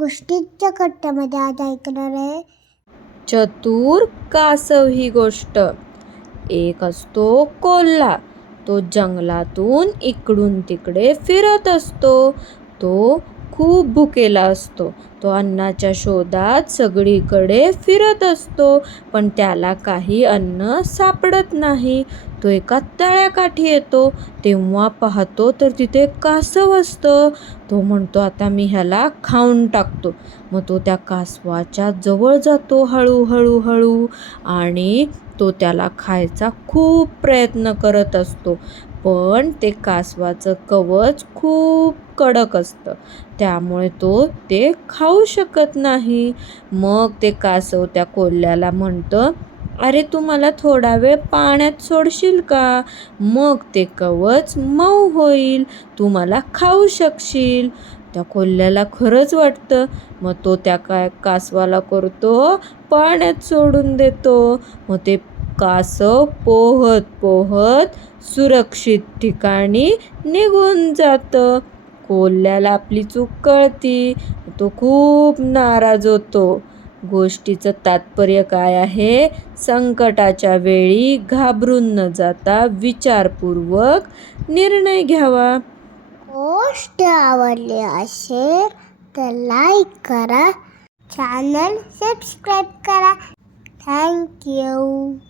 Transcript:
गोष्टीच्या कट्ट्यामध्ये आज ऐकणार आहे चतुर कासव ही गोष्ट. एक असतो कोल्हा. तो जंगलातून इकडून तिकडे फिरत असतो. तो खूप भुकेला असतो. तो अन्नाच्या शोधात सगळीकडे फिरत असतो, पण त्याला काही अन्न सापडत नाही. तो एका तळ्याकाठी येतो. तेव्हा पाहतो तर तिथे कासव असतं. तो म्हणतो, आता मी ह्याला खाऊन टाकतो. मग तो त्या कासवाच्या जवळ जातो हळू आणि तो त्याला खायचा खूप प्रयत्न करत असतो. पण ते कासवाचं कवच खूप कडक असतं, त्यामुळे तो ते खाऊ शकत नाही. मग ते कासव त्या कोल्ह्याला म्हणतं, अरे तू मला थोडा वेळ पाण्यात सोडशील का? मग ते कवच मऊ होईल, तू मला खाऊ शकशील. त्या कोल्ह्याला खरंच वाटतं. मग तो त्या कासवाला करतो पाण्यात सोडून देतो. मग ते कासव पोहत पोहत सुरक्षित ठिकाणी निघून जातं. कोल्ह्याला आपली चूक कळती. तो खूप नाराज होतो. गोष्टीचं तात्पर्य काय आहे? संकटाच्या वेळी घाबरून न जाता विचारपूर्वक निर्णय घ्यावा. गोष्ट आवडली असेल तर लाईक करा, चॅनल सबस्क्राईब करा. थँक्यू.